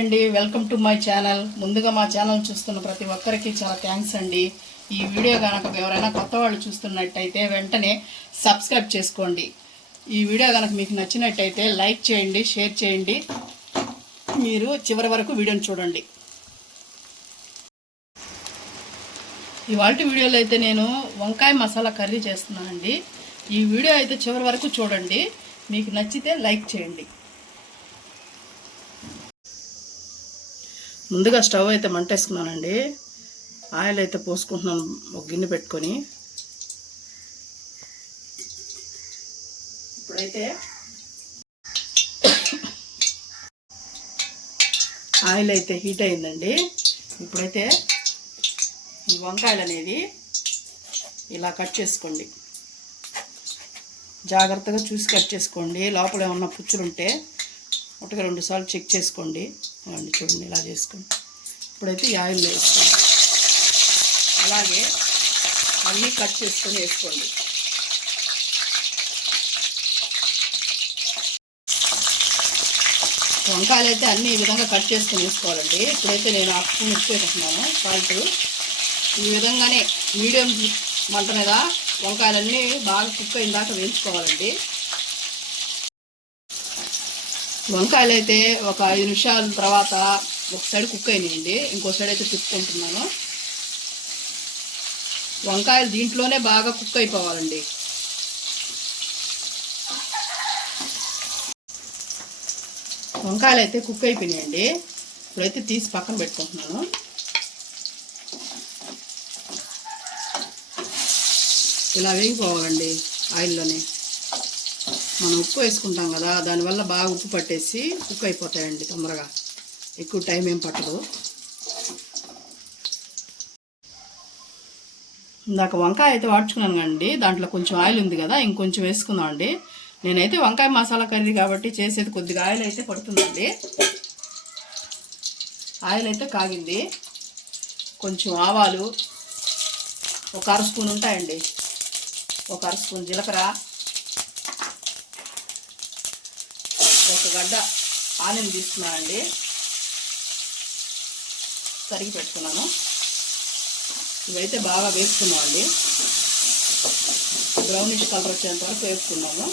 అండి, welcome to my channel. ముందుగా మా ఛానల్ చూస్తున్న ప్రతి ఒక్కరికి చాలా థ్యాంక్స్ అండి. ఈ వీడియో కనుక ఎవరైనా కొత్త వాళ్ళు చూస్తున్నట్టయితే వెంటనే సబ్స్క్రైబ్ చేసుకోండి. ఈ వీడియో కనుక మీకు నచ్చినట్టయితే లైక్ చేయండి, షేర్ చేయండి. మీరు చివరి వరకు వీడియోని చూడండి. ఇవాళ వీడియోలో అయితే నేను వంకాయ మసాలా కర్రీ చేస్తున్నానండి. ఈ వీడియో అయితే చివరి వరకు చూడండి. మీకు నచ్చితే లైక్ చేయండి. ముందుగా స్టవ్ అయితే మంటేసుకున్నానండి. ఆయిల్ అయితే పోసుకుంటున్నాను ఒక గిన్నె పెట్టుకొని. ఇప్పుడైతే ఆయిల్ అయితే హీట్ అయిందండి. ఇప్పుడైతే ఈ వంకాయలు అనేది ఇలా కట్ చేసుకోండి. జాగ్రత్తగా చూసి కట్ చేసుకోండి. లోపల ఏమన్నా పుచ్చులు ఉంటే ఒకటికి 2 సార్లు చెక్ చేసుకోండి. చూడండి, ఇలా చేసుకోండి. ఇప్పుడైతే ఈ ఆయిల్ వేసుకోండి. అలాగే అన్నీ కట్ చేసుకొని వేసుకోండి. వంకాయలు అయితే అన్నీ ఈ విధంగా కట్ చేసుకొని వేసుకోవాలండి. ఇప్పుడైతే నేను 1 స్పూన్ ఉప్పు వేసుకుంటున్నాను, సాల్ట్. ఈ విధంగానే మీడియం మంట మీద వంకాయలన్నీ బాగా కుక్ అయిన దాకా వేయించుకోవాలండి. వంకాయలు అయితే ఒక 5 నిమిషాల తర్వాత ఒక సైడ్ కుక్ అయినాయండి. ఇంకో సైడ్ అయితే తిప్పుకుంటున్నాను. వంకాయలు దీంట్లోనే బాగా కుక్ అయిపోవాలండి. వంకాయలు అయితే కుక్ అయిపోయినాయండి. ఇప్పుడైతే తీసి పక్కన పెట్టుకుంటున్నాను. ఇలా వేగిపోవాలండి ఆయిల్లోనే. మనం ఉప్పు వేసుకుంటాం కదా, దానివల్ల బాగా ఉప్పు పట్టేసి కుక్ అయిపోతాయండి తొందరగా. ఎక్కువ టైం ఏం పట్టదు. ఇందాక వంకాయ అయితే వాడుచుకున్నాను కండి, దాంట్లో కొంచెం ఆయిల్ ఉంది కదా, ఇంకొంచెం వేసుకుందాం అండి. నేనైతే వంకాయ మసాలా కర్రీ కాబట్టి చేసేది కొద్దిగా ఆయిల్ అయితే పడుతుందండి. ఆయిల్ అయితే కాగింది. కొంచెం ఆవాలు ఒక 1/2 స్పూన్ ఉంటాయండి. ఒక 1/2 స్పూన్ జీలకర్ర, ఒక గడ్డ ఆనియన్ తీసుకున్నానండి, తరిగి పెట్టుకున్నాను. ఇవైతే బాగా వేసుకున్నామండి. బ్రౌనిష్ కలర్ వచ్చేంత వరకు వేసుకున్నాము.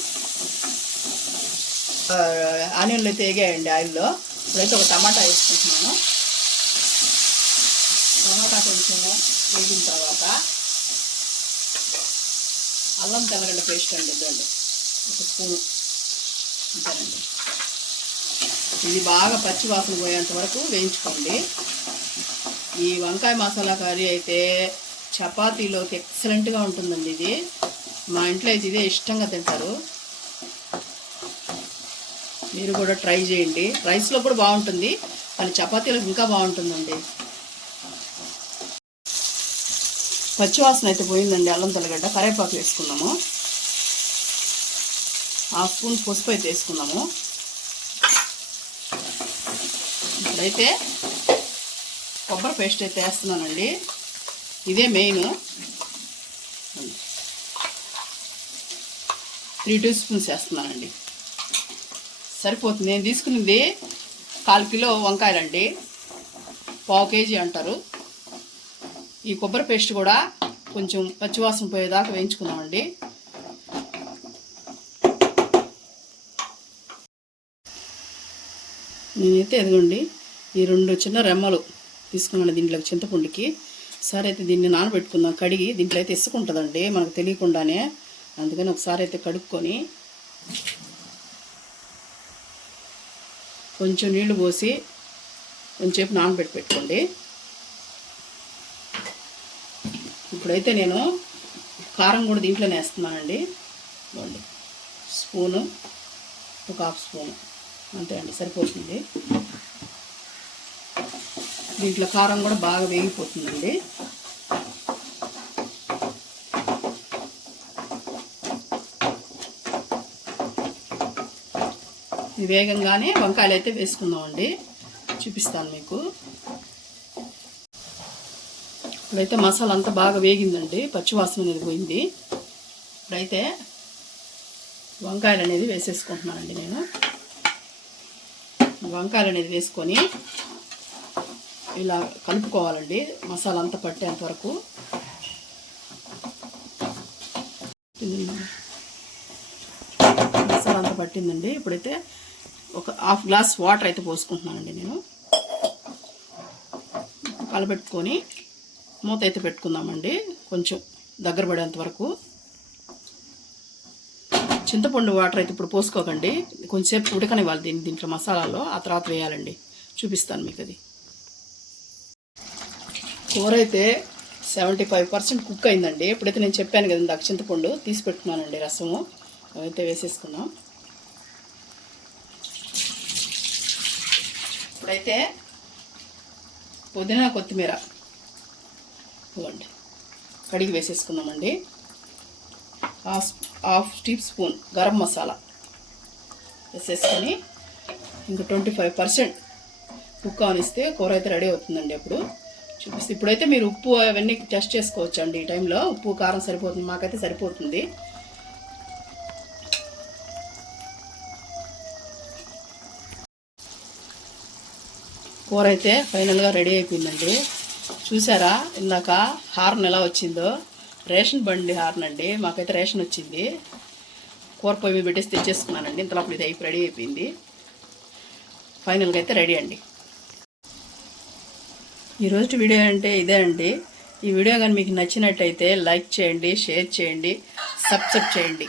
ఆనియన్లు అయితే వేగాయండి ఆయిల్లో. ఇప్పుడైతే ఒక టమాటా వేసుకుంటున్నాను. టమాటా కొంచెం వేగిన తర్వాత అల్లం తెల్లగడ్డ పేస్ట్ అండి, ఇదండి 1 స్పూను. అంతేనండి. ఇది బాగా పచ్చి వాసన పోయేంత వరకు వేయించుకోండి. ఈ వంకాయ మసాలా కర్రీ అయితే చపాతీలోకి ఎక్సలెంట్గా ఉంటుందండి. ఇది మా ఇంట్లో అయితే ఇదే ఇష్టంగా తింటారు. మీరు కూడా ట్రై చేయండి. రైస్లో కూడా బాగుంటుంది, కానీ చపాతీలోకి ఇంకా బాగుంటుందండి. పచ్చివాసన అయితే పోయిందండి. అల్లం తెల్లగడ్డ, కరివేపాకు వేసుకున్నాము. 1/2 స్పూన్ పసుపు అయితే వేసుకున్నాము. ఇప్పుడైతే కొబ్బరి పేస్ట్ అయితే వేస్తున్నానండి. ఇదే మెయిన్. 3 టీ స్పూన్స్ వేస్తున్నానండి. సరిపోతుంది. నేను తీసుకున్నది 1/4 కిలో వంకాయలండి, 1/2 కేజీ అంటారు. ఈ కొబ్బరి పేస్ట్ కూడా కొంచెం పచ్చివాసన పోయేదాకా వేయించుకున్నామండి. నేనైతే ఎదుగుండి ఈ 2 చిన్న రెమ్మలు తీసుకున్నాను దీంట్లోకి, చింతపండుకి. ఒకసారి అయితే దీన్ని నానబెట్టుకుందాం. కడిగి దీంట్లో అయితే ఇసుకుంటుందండి మనకు తెలియకుండానే. అందుకని ఒకసారి అయితే కడుక్కొని కొంచెం నీళ్లు పోసి కొంచెంసేపు నానబెట్టుకోండి. ఇప్పుడైతే నేను కారం కూడా దీంట్లోనే వేస్తున్నానండి. స్పూను, ఒక 1/2 స్పూను అంతే అండి, సరిపోతుంది. దీంట్లో కారం కూడా బాగా వేగిపోతుందండి. ఇది వేగంగానే వంకాయలు అయితే వేసుకుందామండి. చూపిస్తాను మీకు. ఇప్పుడైతే మసాలా అంతా బాగా వేగిందండి, పచ్చివాసన అనేది పోయింది. ఇప్పుడైతే వంకాయలు అనేది వేసేసుకుంటున్నానండి నేను. వంకాయలు అనేది వేసుకొని ఇలా కలుపుకోవాలండి, మసాలా అంతా పట్టేంత వరకు. మసాలా అంతా పట్టిందండి. ఇప్పుడైతే ఒక హాఫ్ గ్లాస్ వాటర్ అయితే పోసుకుంటున్నానండి నేను. కలపెట్టుకొని మూత అయితే పెట్టుకుందామండి, కొంచెం దగ్గర పడేంత వరకు. చింతపండు వాటర్ అయితే ఇప్పుడు పోసుకోకండి, కొంచెంసేపు ఉడకనివ్వాలి దీంట్లో మసాలాలో, ఆ తర్వాత వేయాలండి. చూపిస్తాను మీకు అది. కూర అయితే 75% కుక్ అయిందండి. ఇప్పుడైతే నేను చెప్పాను కదా ఇందాక చింతపండు తీసి పెట్టుకున్నానండి, రసము అవైతే వేసేసుకున్నాం. ఇప్పుడైతే పుదీనా కొత్తిమీర ఇవ్వండి కడిగి వేసేసుకుందామండి. Half teaspoon garam masala వేసేసుకొని ఇంకా 25% కుక్ ఆనిస్తే కూర అయితే రెడీ అవుతుందండి. అప్పుడు చూపిస్తే ఇప్పుడైతే మీరు ఉప్పు అవన్నీ టెస్ట్ చేసుకోవచ్చు అండి. ఈ టైంలో ఉప్పు కారం సరిపోతుంది, మాకైతే సరిపోతుంది. కూర అయితే ఫైనల్గా రెడీ అయిపోయిందండి. చూసారా ఇందాక హార్న్ ఎలా వచ్చిందో? రేషన్ బండి హార్న్ అండి, మాకైతే రేషన్ వచ్చింది. కూర పొయ్యి మీద పెట్టేసి తెచ్చేసుకున్నానండి. ఇంతలోపు ఇది రెడీ అయిపోయింది. ఫైనల్గా అయితే రెడీ అండి. ఈరోజు వీడియో అంటే ఇదే అండి. ఈ వీడియో కానీ మీకు నచ్చినట్టయితే లైక్ చేయండి, షేర్ చేయండి, సబ్స్క్రైబ్ చేయండి.